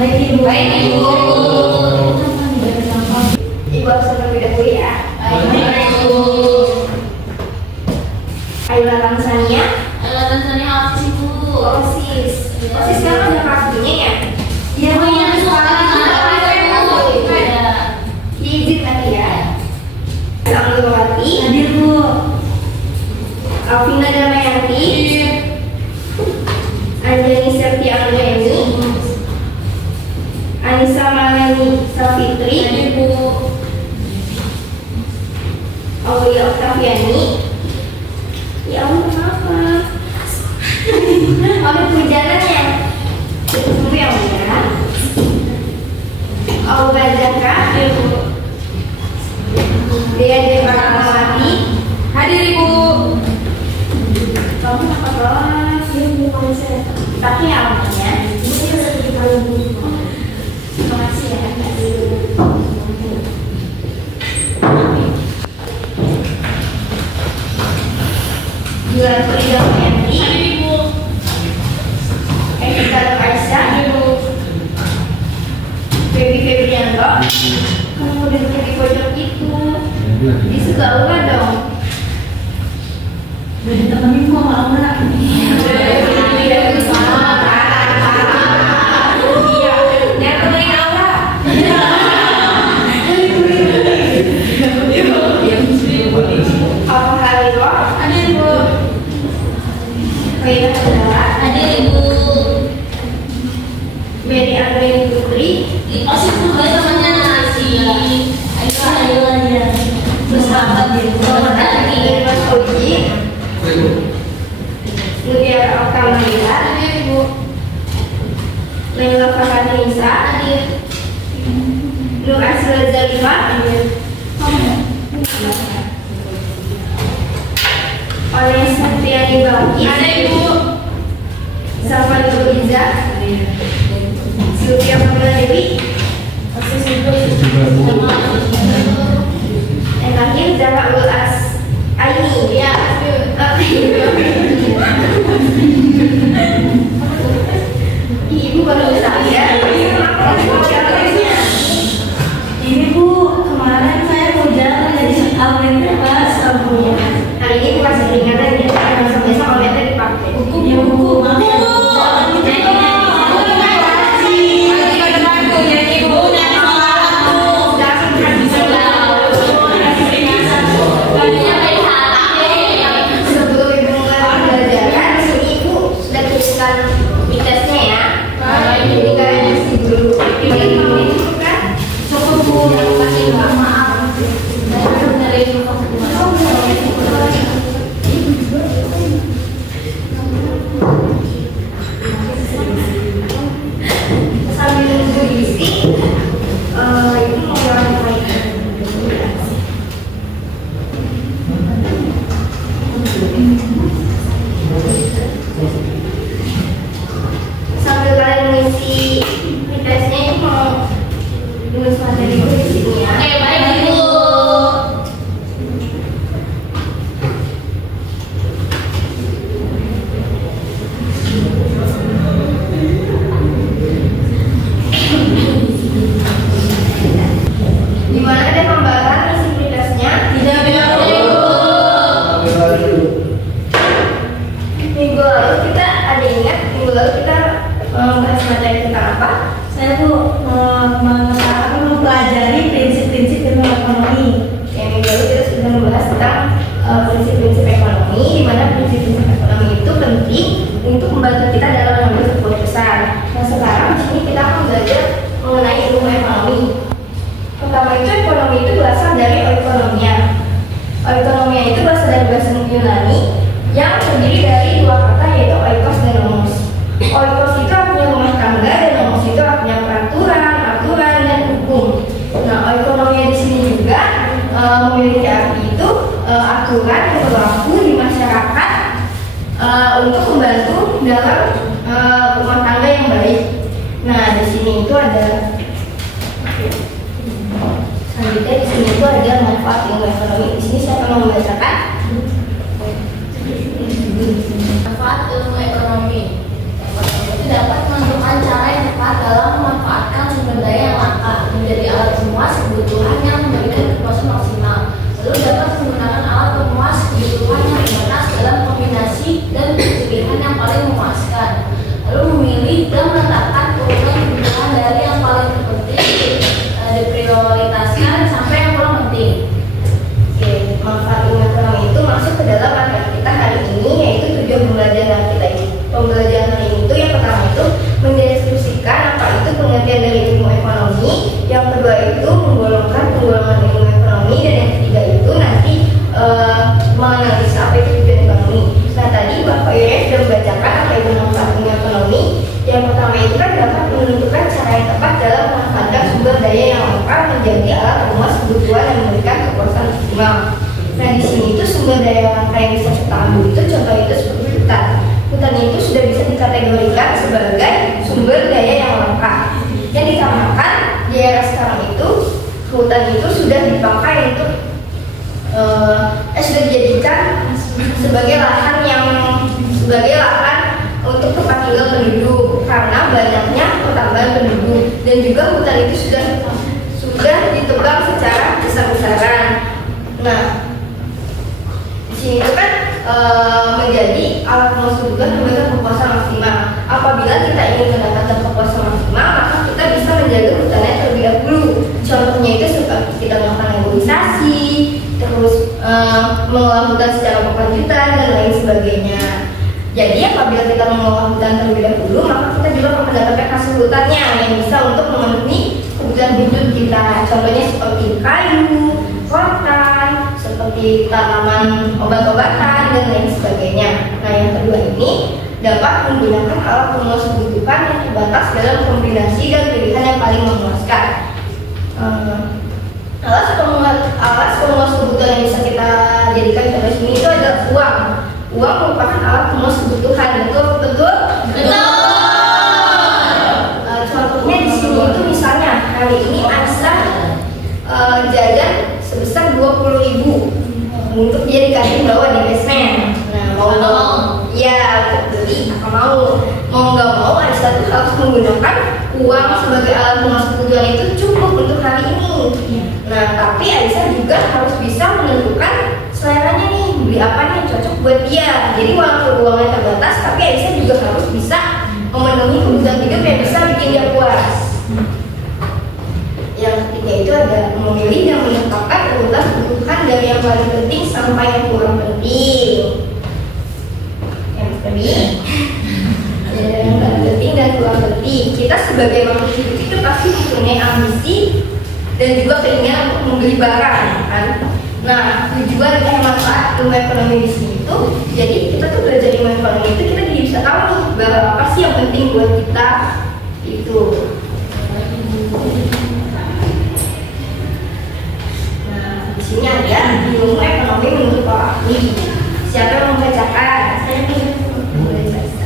Baik Ibu. Baik Ibu. Ibu harus terlebih dahulu ya. Baik Ibu. Ayla Langsania. Alasannya apa sih Bu? OSIS. OSIS kan ada kakinya ya? Iya Bu. Diizin tadi ya. Anggawati. Hadir Bu. Alvina Damayanti. Anjani Septi Anggaini. Anissa Malani Safitri. Hadir Bu. Aulia Oktaviani. Ya Allah kenapa? Ambil perjalanan ya. Tunggu yang mulia. Aula Jaka. Dea Dewa Rahmawati. Hadir Ibu. Kamu apa kelas? Ini bukan saya. Tapi awalnya ini sudah dikali dulu. Terima kasih ya. Jualan Frida Yanti. Hadir Ibu. Evita Aisyah. Baby Febrianto. Kamu duduk di pojok itu. Di sebelah Aula dong. Udah ditemenin kok sama Aula. Apa Halilo? Hadir Bu. Kaila Adalah. Hadir Ibu. Mary Andreini Putri. OSIS juga temannya nasi. Ayo Ya. bersahabat ya. Ini Mas Oji. Mutiara Alkamalila. Hadir Ibu. Laila Farhanisa. Hadir. Nur Asla Zalima. Oleh Satriani Bangki. Hadir Ibu. Safari Iza. Sylvia Kamila Dewi. OSIS juga Yang terakhir Zahra Ul As Aini. ya. Ibu baru saya. Ini Bu, kemarin saya mau jalan dari Almenda Mas Abu. Hari ini bukan seringan ya. Biasa komentar dipakai. Ya Bu, maaf ya Bu. Sebelum ibu mulai pembelajaran, di sini ibu sudah tuliskan mitesnya ya. Jadi kalian isi dulu. Ini itu kan? Cukup Bu, yang kasih maaf. Sambil nunggu diisi, ibu mau jalan kemana? Sambil kalian mengisi mitesnya, ibu mau nulis materi ibu di sini ya. Oke, baik Ibu. Gimana ada pembahasan isi mitesnya? Tidak Ibu. Minggu lalu kita ada ingat, minggu lalu kita bahas materi tentang apa? Saya Bu mempelajari prinsip-prinsip ilmu ekonomi. Yang minggu lalu kita sudah membahas tentang prinsip-prinsip ekonomi, di mana prinsip-prinsip ekonomi itu penting untuk membantu kita dalam mengambil keputusan. Nah sekarang di sini kita akan belajar mengenai ilmu ekonomi. Pertama itu ekonomi itu berasal dari oikonomia. Oikonomia itu berasal dari bahasa Yunani yang terdiri dari dua kata yaitu oikos dan nomos. Oikos itu artinya rumah tangga dan nomos itu artinya peraturan, aturan dan hukum. Nah, oikonomia di sini juga memiliki arti itu aturan yang berlaku di masyarakat untuk membantu dalam rumah tangga yang baik. Nah, di sini itu ada selanjutnya di sini itu ada manfaat ilmu ekonomi. Di sini saya akan membacakan. Manfaat ilmu ekonomi. Ekonomi itu dapat menentukan cara yang tepat dalam memanfaatkan berkoordinasi dan pilihan yang paling memuaskan, lalu memilih dan meletakkan urutan kebutuhan dari yang paling penting diprioritaskan sampai yang kurang penting. Oke, manfaat ilmu ekonomi itu masuk ke dalam materi kita hari ini, yaitu tujuan pembelajaran kita ini. Pembelajaran hari ini itu yang pertama itu mendeskripsikan apa itu pengertian dari ilmu ekonomi, yang kedua itu menggolongkan penggolongan ilmu ekonomi, dan yang ketiga itu nanti menganalisis apa itu tujuan ekonomi. Nah, tadi Bapak Yoyo sudah membacakan apa itu manfaat ilmu ekonomi. Yang pertama itu kan dapat menentukan cara yang tepat dalam memanfaatkan sumber daya yang lengkap menjadi alat pemuas kebutuhan dan memberikan kepuasan maksimal. Nah, di sini itu sumber daya yang lengkap yang bisa kita ambil itu contoh itu seperti hutan. Hutan itu sudah bisa dikategorikan sebagai sumber daya yang lengkap. Yang dikarenakan di era sekarang itu hutan itu sudah dipakai untuk sudah dijadikan sebagai lahan untuk tempat tinggal penduduk karena banyaknya pertambahan penduduk, dan juga hutan itu sudah ditebang secara besar-besaran. Nah, di sini itu kan menjadi alat pemuas kebutuhan memberikan kepuasan maksimal. Apabila kita ingin mendapatkan kepuasan maksimal, maka kita bisa menjaga hutannya terlebih dahulu. Contohnya itu seperti kita melakukan negosiasi, terus mengolah hutan secara berkelanjutan dan lain sebagainya. Jadi apabila kita mengolah hutan terlebih dahulu, maka kita juga akan mendapatkan hasil hutannya yang bisa untuk memenuhi kebutuhan hidup kita. Contohnya seperti kayu, rotan, seperti tanaman obat-obatan dan lain sebagainya. Nah, yang kedua ini dapat menggunakan alat pemuas kebutuhan yang terbatas dalam kombinasi dan pilihan yang paling memuaskan. Alat pemuas kebutuhan yang bisa kita jadikan contoh sini itu adalah uang. Uang merupakan alat pemuas kebutuhan, betul? Contohnya di sini itu misalnya hari ini Aisyah jajan sebesar 20.000 untuk dia dikasih bawa di basement. Nah, mau ya beli apa mau nggak mau Aisyah tuh harus menggunakan uang sebagai alat pemuas kebutuhan itu cukup untuk hari ini. Nah, tapi Aisyah juga harus bisa menentukan seleranya nih, beli apa nih yang cocok buat dia. Jadi walaupun uangnya terbatas, tapi Aisyah juga harus bisa memenuhi kebutuhan hidup yang bisa bikin dia puas. Yang ketiga itu ada memilih dan menetapkan urutan kebutuhan dari yang paling penting sampai yang kurang penting. Yang kedua, yang paling penting dan kurang penting. Kita sebagai makhluk hidup itu pasti mempunyai ambisi dan juga keinginan untuk membeli barang, kan? Nah, tujuan dan manfaat ilmu ekonomi di sini itu, jadi kita tuh belajar ilmu ekonomi itu kita jadi bisa tahu nih barang apa sih yang penting buat kita itu. Nah, di sini ada ilmu ekonomi menurut para ahli. Siapa yang membacakan? Saya boleh baca.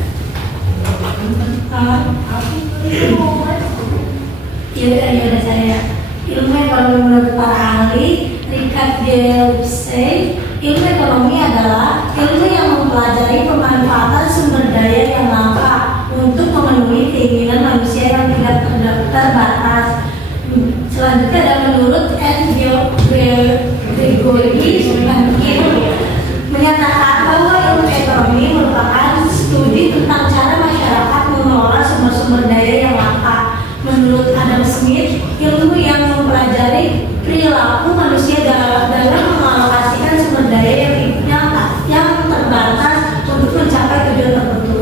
Ya saya. Ilmu ekonomi menurut para ahli, Richard Delsey, ilmu ekonomi adalah ilmu yang mempelajari pemanfaatan sumber daya yang langka untuk memenuhi keinginan manusia yang tidak terbatas. Selanjutnya ada menurut N. Gregory menyatakan bahwa ilmu ekonomi merupakan studi tentang cara masyarakat mengelola sumber-sumber daya yang langka. Menurut Adam Smith, ilmu yang mempelajari perilaku manusia dalam mengalokasikan sumber daya yang terbatas untuk mencapai tujuan tertentu.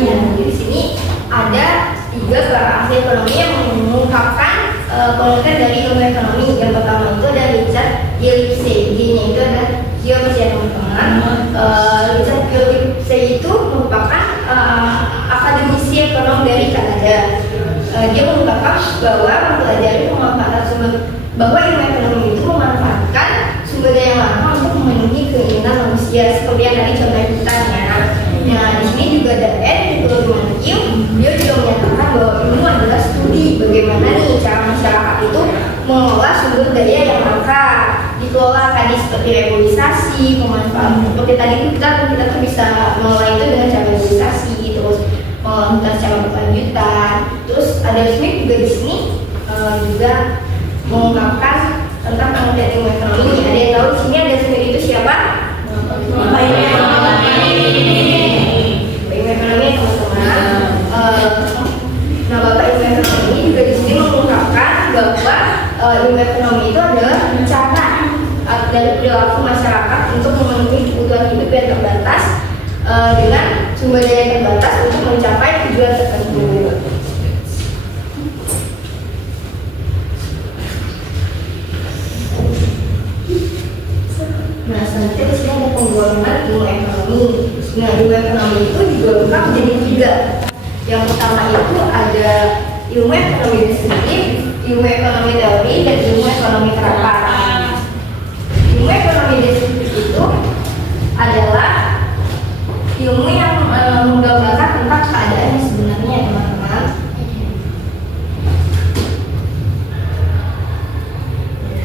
Ya, di sini ada 3 para ahli ekonomi yang mengungkapkan pengertian dari ilmu ekonomi. Yang pertama itu ada Richard Delsey, G-nya itu ada geometri teman-teman. Richard Delsey itu merupakan akademisi ekonom dari Kanada. Dia mengungkapkan bahwa mempelajari pemanfaatan bahwa ilmu ekonomi itu memanfaatkan sumber daya yang langka untuk memenuhi keinginan manusia seperti yang tadi contoh hutannya. Nah, di sini juga ada Ed Matthew. Dia juga menyatakan bahwa ilmu adalah studi bagaimana nih cara masyarakat itu mengelola sumber daya yang langka, dikelola tadi seperti reboisasi, pemanfaatan seperti tadi kita tuh bisa mengelola itu dengan cara reboisasi, terus mengelola secara berkelanjutan. Terus ada Smith juga di sini juga mengungkapkan tentang pengertian ilmu ekonomi. Ada yang tahu di sini ada Smith itu siapa? Bapak untuk memenuhi kebutuhan hidup yang terbatas dengan sumber daya yang terbatas untuk mencapai tujuan tertentu. Nah, selanjutnya di sini ada penggolongan ilmu ekonomi. Nah, ilmu ekonomi itu digolongkan menjadi 3. Yang pertama itu ada ilmu ekonomi deskriptif, ilmu ekonomi teori, dan ilmu ekonomi terapan. Ilmu ekonomi deskriptif itu adalah ilmu yang menggambarkan tentang keadaan yang sebenarnya, teman-teman.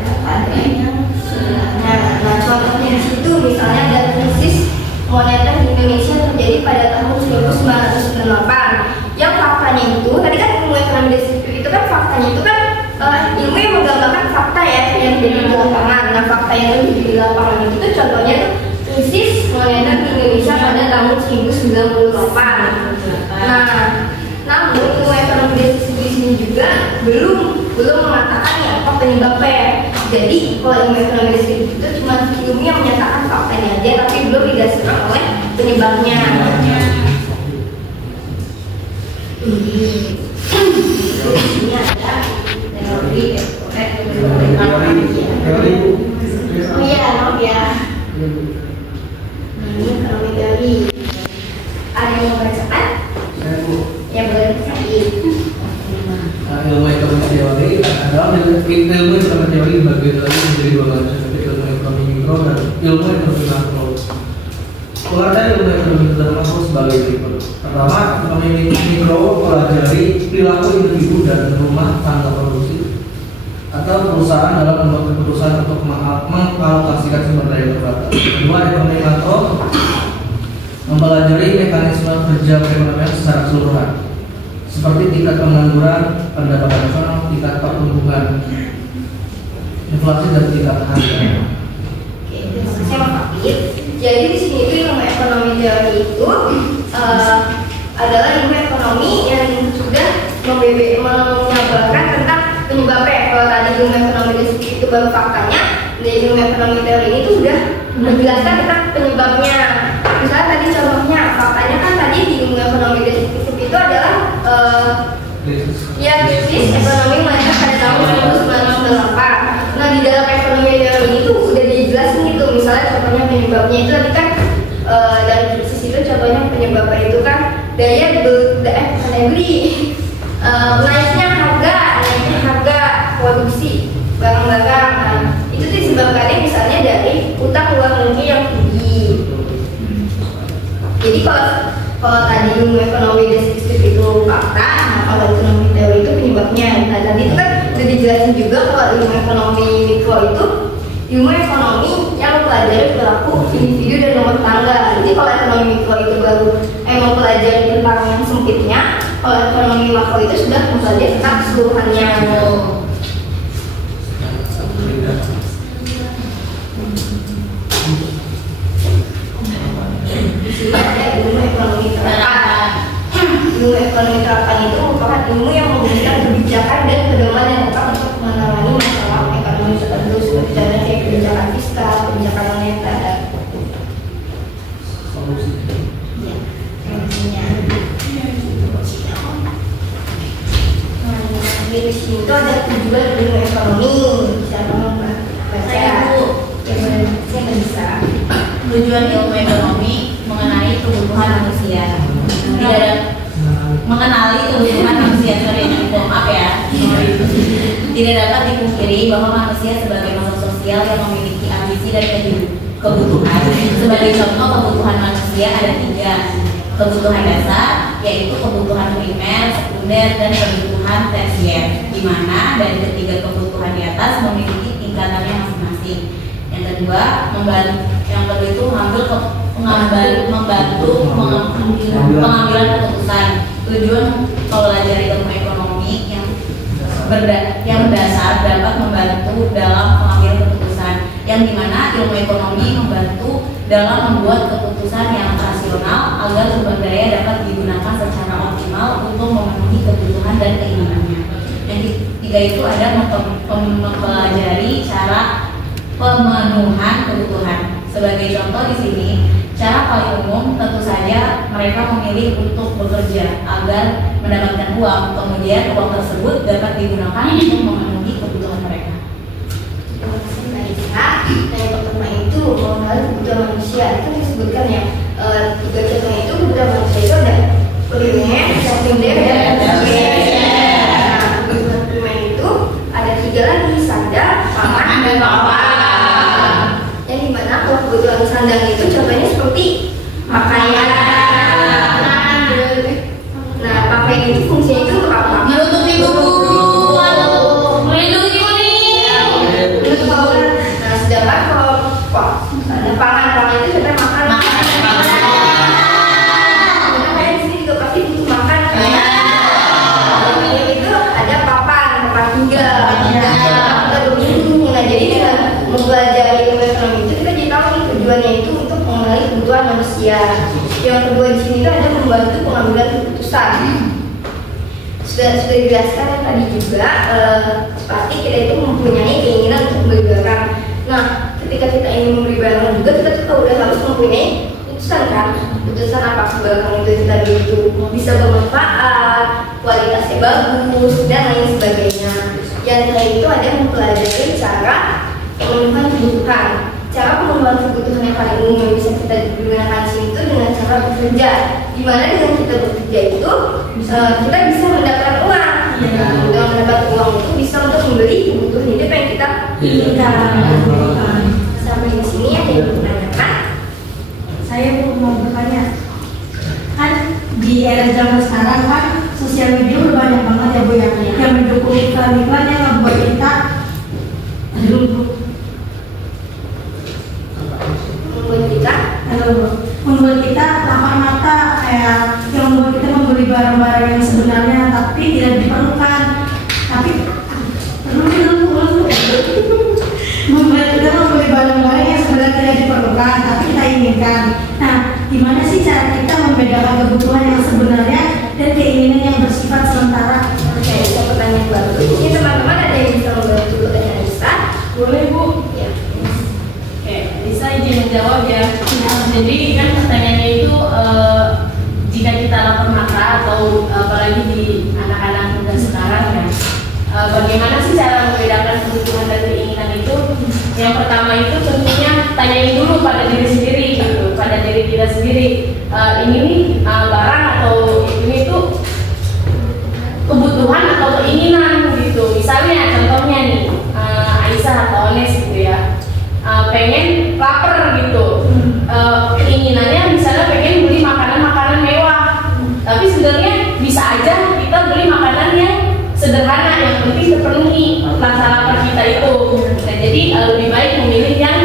Keadaan yang sebenarnya. Nah, contohnya di situ misalnya ada krisis moneter di Indonesia terjadi pada tahun 1998. Yang faktanya itu, tadi kan ilmu ekonomi deskriptif itu kan faktanya itu kan ilmu yang menggambarkan fakta ya yang terjadi di lapangan. Nah, fakta yang terjadi di lapangan itu tuh contohnya tuh krisis moneter di Indonesia pada tahun 1998. Nah, namun ilmu ekonomi deskriptif di sini juga belum mengatakan ya apa penyebabnya. Jadi kalau ilmu ekonomi deskriptif itu cuma ilmu yang menyatakan faktanya aja, tapi belum didasarkan oleh penyebabnya. Ini ada teori oh iya, maaf ya. Ini ekonomi teori. Ada yang mau bacakan? Ya boleh sekali. Ilmu ekonomi teori adalah ilmu ekonomi teori dibagi menjadi 2 macam, ilmu ekonomi mikro dan ilmu ekonomi makro. Pengertian ilmu ekonomi makro sebagai berikut. Pertama, ekonomi mikro mempelajari perilaku individu dan rumah tangga produksi atau perusahaan dalam membuat keputusan untuk mengalokasikan sumber daya terbatas. Kedua, ekonomi makro mempelajari mekanisme kerja perekonomian secara keseluruhan, seperti tingkat pengangguran, pendapatan nasional, tingkat pertumbuhan, inflasi dan tingkat harga. Oke, terima kasih Pak Fakir. Jadi di sini itu ilmu ekonomi teori itu adalah ilmu ekonomi yang sudah menyabarkan tentang penyebabnya. Kalau tadi ilmu ekonomi deskriptif itu baru faktanya, dari ilmu ekonomi teori ini tuh sudah menjelaskan tentang penyebabnya. Misalnya tadi contohnya, faktanya kan tadi di ilmu ekonomi deskriptif itu adalah krisis ekonomi moneter pada tahun 1998. Nah, di dalam ekonomi teori itu udah dijelasin gitu. Misalnya contohnya penyebabnya itu tadi kan dari krisis itu contohnya penyebabnya itu kan daya beli, naiknya harga produksi barang-barang. Nah, itu disebabkannya misalnya dari utang luar negeri yang tinggi. Jadi kalau tadi ilmu ekonomi deskriptif itu fakta, nah kalau ekonomi teori itu penyebabnya. Nah, tadi itu kan udah dijelasin juga kalau ilmu ekonomi mikro itu ilmu ekonomi yang mempelajari perilaku individu dan rumah tangga. Jadi kalau ekonomi mikro itu baru mempelajari tentang yang sempitnya, kalau ekonomi makro itu sudah mempelajari tentang keseluruhannya. Di sini ada ilmu ekonomi terapan. Ilmu ekonomi terapan itu merupakan ilmu yang memberikan kebijakan dan pedoman yang tepat untuk menangani masalah ekonomi tertentu, seperti contohnya kebijakan fiskal, kebijakan moneter, dan di sini itu ada tujuan ilmu ekonomi. Bisa kamu baca? Saya bisa. Tujuan ilmu ekonomi mengenai kebutuhan manusia. Tidak ada mengenali kebutuhan manusia. Maaf ya. Tidak dapat dipungkiri bahwa manusia sebagai makhluk sosial yang memiliki ambisi dan kebutuhan. Sebagai contoh, kebutuhan manusia ada 3. Kebutuhan dasar, yaitu kebutuhan primer, sekunder, dan kebutuhan tersier, di mana dari ketiga kebutuhan di atas memiliki tingkatannya masing-masing. Yang kedua, itu membantu pengambilan keputusan. Tujuan mempelajari ilmu ekonomi yang berdasar dapat membantu dalam pengambilan keputusan, yang dimana ilmu ekonomi membantu dalam membuat keputusan yang rasional agar sumber daya dapat digunakan secara optimal untuk memenuhi kebutuhan dan keinginannya. Yang ketiga itu ada mempelajari cara pemenuhan kebutuhan. Sebagai contoh di sini, cara paling umum tentu saja mereka memilih untuk bekerja agar mendapatkan uang, kemudian uang tersebut dapat digunakan untuk memenuhi kebutuhan mereka. Terima kasih Mbak Risa. Nah, yang pertama itu mengenal kebutuhan manusia. Itu disebutkan ya, tiga contoh itu kebutuhan manusia itu ada primer, sekunder, dan tersier. Nah, kebutuhan primer itu ada tiga lagi, sandang, pangan, dan papan. Yang dimana kalau kebutuhan sandang itu contohnya seperti pakaian. Nah, pakaian itu fungsinya itu untuk apa? Menutupi tubuh, melindungi kuning. Nah, sedangkan kalau pangan itu sebenarnya makan. Kalian di sini juga pasti butuh makan. Yang itu ada papan tiga. Kita berminum. Nah, jadi dengan mempelajari ilmu ekonomi itu kita jadi tahu nih tujuannya itu untuk mengenali kebutuhan manusia. Yang kedua di sini itu ada membantu pengambilan keputusan. Sudah dijelaskan tadi juga, pasti kita itu mempunyai keinginan untuk membeli barang. Nah, ketika kita ingin membeli barang juga kita tuh udah harus mempunyai putusan kan, putusan apakah barang itu kita beli itu bisa bermanfaat, kualitasnya bagus dan lain sebagainya. Yang terakhir itu ada mempelajari cara pemenuhan kebutuhan. Cara pemenuhan kebutuhan yang paling umum yang bisa kita gunakan di sini itu dengan cara bekerja. Dimana dengan kita bekerja itu kita bisa mendapatkan uang. Dengan mendapat uang itu bisa untuk membeli kebutuhan hidup yang kita inginkan. Sampai di sini ada yang menanyakan? Saya mau bertanya, kan di era zaman sekarang kan sosial media udah banyak banget ya Bu yang mendukung iklan-iklan yang membuat kita membuat kita lapar mata, kayak yang membuat kita membeli barang-barang yang sebenarnya tapi tidak diperlukan, tapi membuat kita membeli barang-barang yang sebenarnya tidak diperlukan tapi kita inginkan. Nah, gimana sih cara kita membedakan kebutuhan yang sebenarnya dan keinginan yang bersifat sementara? Oke, itu pertanyaan bagus. Ini teman-teman ada yang bisa membantu pertanyaan Lisa? Boleh Bu? Ya. Oke, bisa izin menjawab ya. Jadi kan pertanyaannya itu jika kita lapar mata atau apalagi di anak-anak muda sekarang ya, bagaimana sih cara membedakan kebutuhan dan keinginan itu? Yang pertama itu tentunya tanyain dulu pada diri sendiri gitu, pada diri kita sendiri. Ini nih barang atau ini tuh kebutuhan atau keinginan gitu. Misalnya contohnya nih Aisyah atau Ones gitu ya, pengen lapar gitu, keinginannya misalnya pengen beli makanan-makanan mewah, tapi sebenarnya bisa aja kita beli makanan yang sederhana yang penting terpenuhi rasa lapar kita itu. Nah, jadi lebih baik memilih yang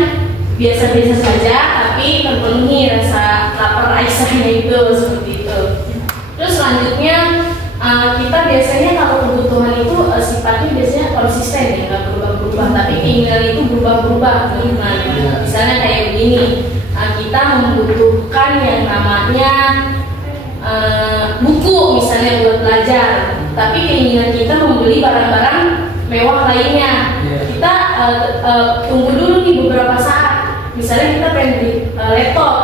biasa-biasa saja tapi terpenuhi rasa lapar Aisyahnya itu, seperti itu. Terus selanjutnya kita biasanya kalau kebutuhan itu sifatnya biasanya konsisten ya, nggak berubah-berubah, tapi keinginan itu berubah-berubah. Nah, misalnya kayak begini, kita membutuhkan yang namanya buku misalnya buat belajar, tapi keinginan kita membeli barang-barang mewah lainnya. Kita tunggu dulu nih beberapa saat. Misalnya kita pengen beli laptop,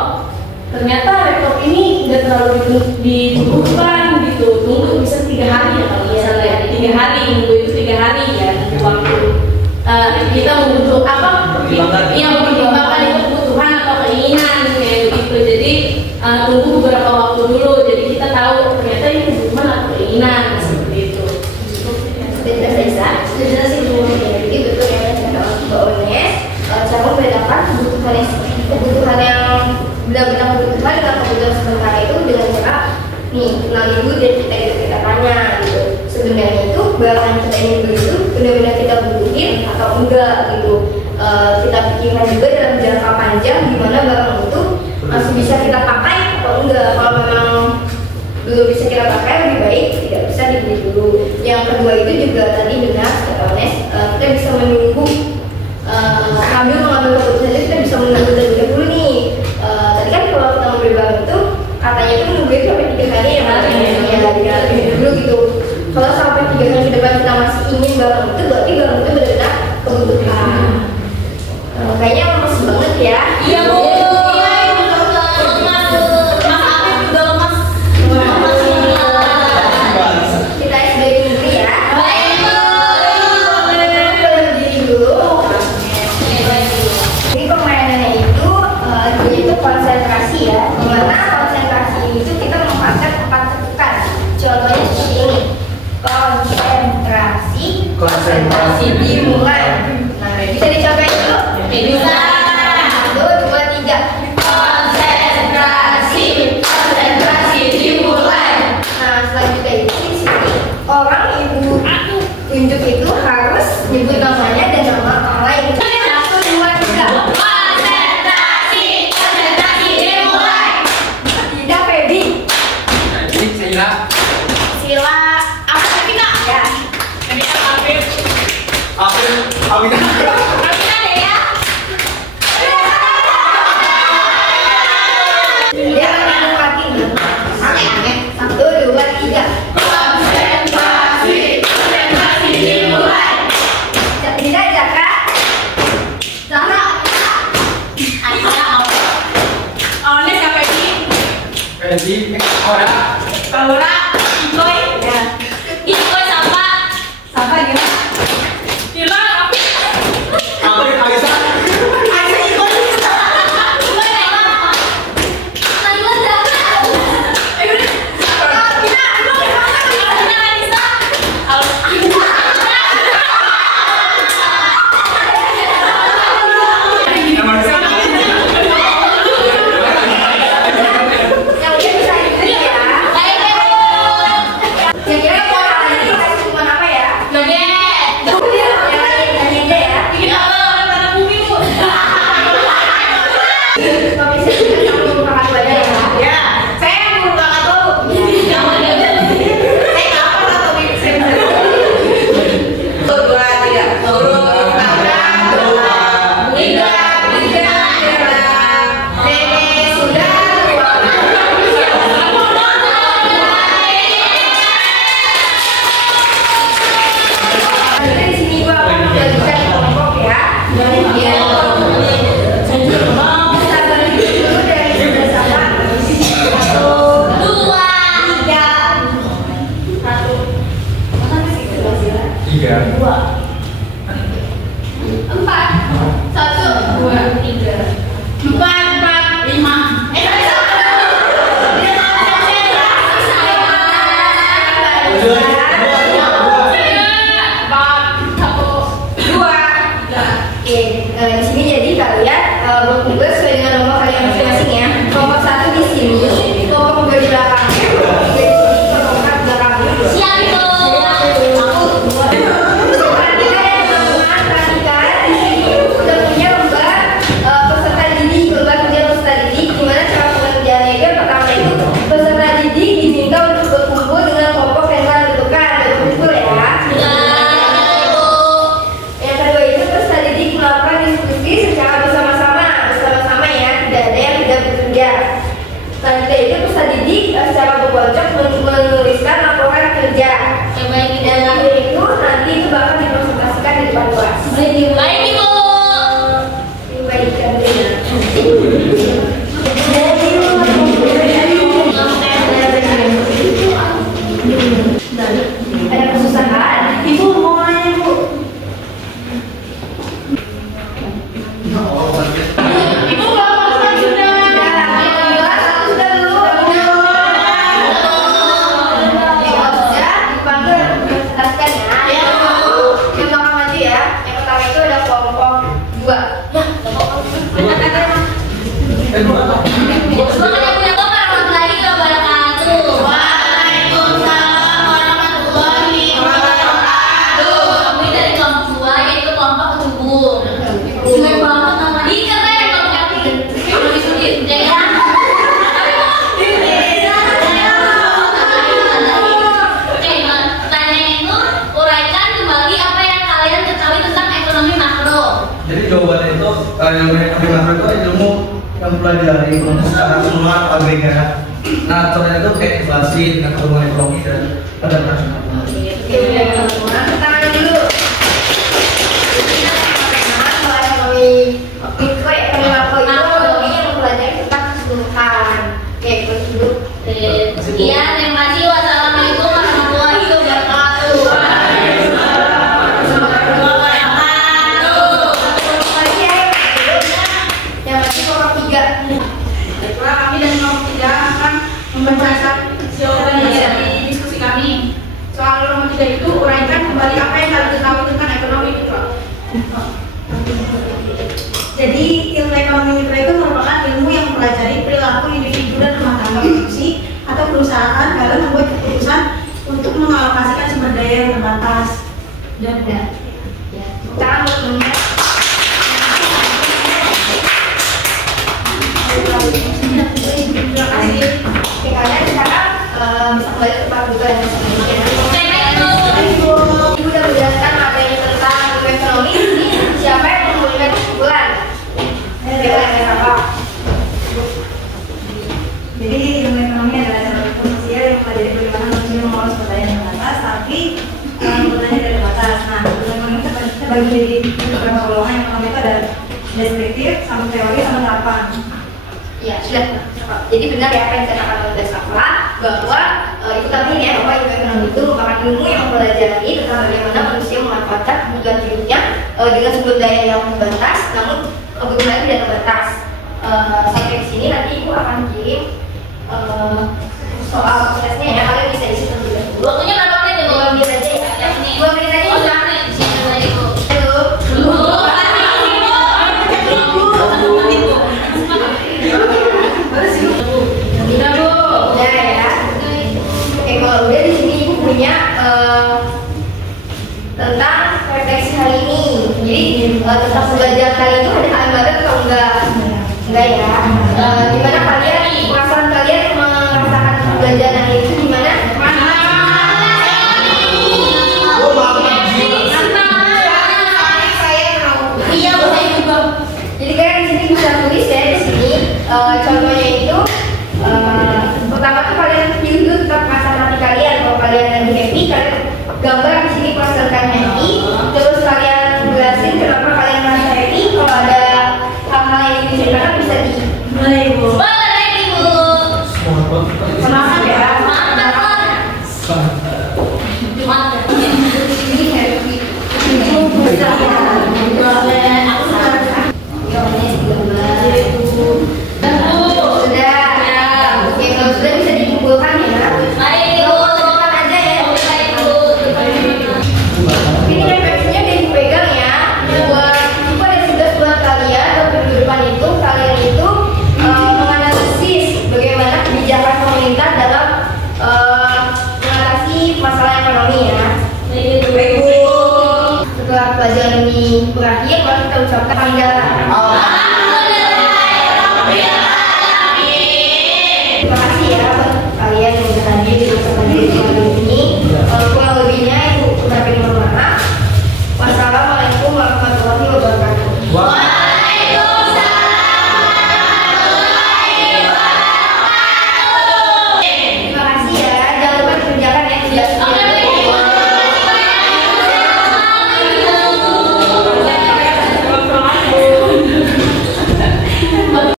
ternyata laptop ini nggak terlalu dibutuhkan gitu, tunggu bisa 3 hari ya, kalau misalnya 3 hari, nunggu itu 3 hari ya waktu kita membutuhkan apa? Yang mempertimbangkan itu kebutuhan atau keinginan kayak begitu. Jadi tunggu beberapa waktu dulu, jadi kita tahu ternyata ini kebutuhan atau keinginan, seperti itu. Sudah jelasin dulu ya. Jadi betul yang kata Mbak Ones, cara membedakan kebutuhan yang benar-benar kebutuhan dengan kebutuhan sementara itu dengan cara nih kenal dulu dan kita tanya gitu. Sebenarnya itu barang yang kita ingin beli itu benar-benar kita butuhin atau enggak gitu. Kita pikirkan juga dalam jangka panjang gimana barang itu masih bisa kita pakai atau enggak. Kalau memang belum bisa kita pakai, lebih baik tidak bisa dibeli dulu. Yang kedua itu juga tadi benar kata Ones, kita bisa menunggu sambil mengambil keputusan itu kita bisa menunggu terlebih dahulu nih. Tadi kan kalau kita membeli barang itu katanya itu menunggu itu sampai 3 hari ya Mas, ya dulu gitu. Kalau sampai 3 hari ke depan kita masih ingin barang itu, berarti barang itu benar-benar kebutuhan. Kayaknya masih banget ya. Iya Bu. Lemas Afif juga lemas. Kita SBY dulu ya. Baik Bu. Berdiri dulu. Jadi permainannya itu dia itu konsentrasi ya. Dimana konsentrasi itu kita memanfaatkan 4 ketukan. Contohnya seperti ini. Konsentrasi dimulai. Nah, bisa dicobain dulu? Bisa. 1, 2, 3. Konsentrasi dimulai. Nah, selanjutnya itu di sini orang ibu tunjuk itu harus nyebut namanya dan nama orang lain. 1, 2, 3. Konsentrasi dimulai. Tidak, Feby. Sila apa tadi Kak? Ya. Dia akan dipakai. 1, 2, 3. Konsentrasi dimulai. Tidak aja Kak. Zahra. Awalnya siapa ini? Kaura, Ikoy. Ya. Ikoy siapa? Siapa dia? Dila, Afif. Aisyah Ikoy. Ikoy apa? Naila Zahra. Yang udah bisa itu ya. Kira-kira mau kalian dikasih hukuman apa ya? Joget. Yang lain aja ya. Bikin apa orang tanah bumi Bu? Kalau bisa kita sambil melupakan wajah ya. Ya, saya yang merupakan tuh. Jangan joget. Saya apa atau saya bisa? 2, 3. Turun tangan. 3, 3. Nenek sudah tua. Jadi di sini gua akan membagikan kelompok ya. Iya. Kita bagi dulu dari bersama. 1, 2, 3. 1. Tiga. 2. 4. 1, 2, 3. 4, 4, 5. Oke, di sini jadi kalian berkumpul sesuai dengan nomor kalian masing-masing ya. Kelompok 1 di sini, kelompok 2 di belakangnya, kelompok 3 di sini, kelompok 4 belakangnya. Siap itu. Perhatikan di sini sudah punya lembar peserta didik, lembar kerja peserta didik. Gimana cara pengerjaannya itu? Pertama itu peserta didik diminta untuk berkumpul dengan kelompok yang telah ditentukan. Berkumpul ya. Yang kedua itu peserta didik melakukan diskusi secara bersama-sama ya, tidak ada yang tidak bekerja. Selanjutnya itu peserta didik secara berkelompok menuliskan laporan kerja. Dan akhir itu nanti itu bakal dipresentasikan di depan kelas. Baik Ibu. Dibagikan ada kesusahan. Ibu mau nanya Bu. Ibu kelompok sudah. Sudah dulu. Sudah dipanggil presentasikan ya. Yang bakal maju ya. Yang pertama itu ada kelompok 2. Assalamualaikum warahmatullahi wabarakatuh. Waalaikumsalam warahmatullahi wabarakatuh. Kami dari kelompok 2 yaitu kelompok tubuh. Dengan kelompok nama ikan ya kelompok kaki. Belum disebut ya. Pertanyaan itu uraikan kembali apa yang kalian ketahui tentang ekonomi makro. Jadi jawabannya itu yang kami makro itu ilmu yang pelajari secara keseluruhan agregat. Nah, contohnya itu kayak inflasi dengan pertumbuhan ekonomi dan pada nasional. Tangan dulu. Kalau ekonomi mikro, ekonomi makro Iya, terima kasih. Wassalamualaikum warahmatullahi wabarakatuh. Yang lagi nomor 3. Baiklah, kami dari nomor 3 akan membacakan jawaban dari diskusi kami. Soal nomor 3 itu, uraikan kembali apa yang kalian ketahui tentang ekonomi mikro. Jadi ilmu ekonomi mikro itu merupakan ilmu yang mempelajari perilaku individu dan rumah tangga produksi atau perusahaan dalam membuat keputusan untuk mengalokasikan sumber daya yang terbatas. Dan Tangan teman-teman. Terima kasih. Oke, kalian sekarang bisa kembali ke tempat duduk yang sebelumnya. Ibu sudah menjelaskan materi tentang ilmu ekonomi. Ini siapa yang memberikan kesimpulan? Silakan apa? Jadi ilmu ekonomi adalah salah satu manusia yang mempelajari bagaimana manusia mengolah sumber daya yang terbatas, tapi penggunaannya tidak terbatas. Nah, ilmu ekonomi kita bagi jadi beberapa golongan. Yang pertama itu ada deskriptif, sama teori, sama terapan. Ya, sudah. Jadi benar ya apa yang dikatakan oleh Safa bahwa itu tadi ya bahwa ilmu ekonomi itu merupakan ilmu yang mempelajari tentang bagaimana manusia memanfaatkan kebutuhan hidupnya dengan sumber daya yang terbatas, namun kebutuhan tidak terbatas. Sampai di sini nanti ibu akan kirim soal prosesnya ya, kalian bisa isi terlebih dahulu. Waktunya berapa menit ya, Bu? 2 menit aja ya. 2 menit aja Oh, sudah. 2 menit. Siapa tadi, Bu? Halo. Udah, Bu. Udah ya. Oke, kalau udah di sini ibu punya tentang refleksi hari ini. Jadi tentang pembelajaran kali itu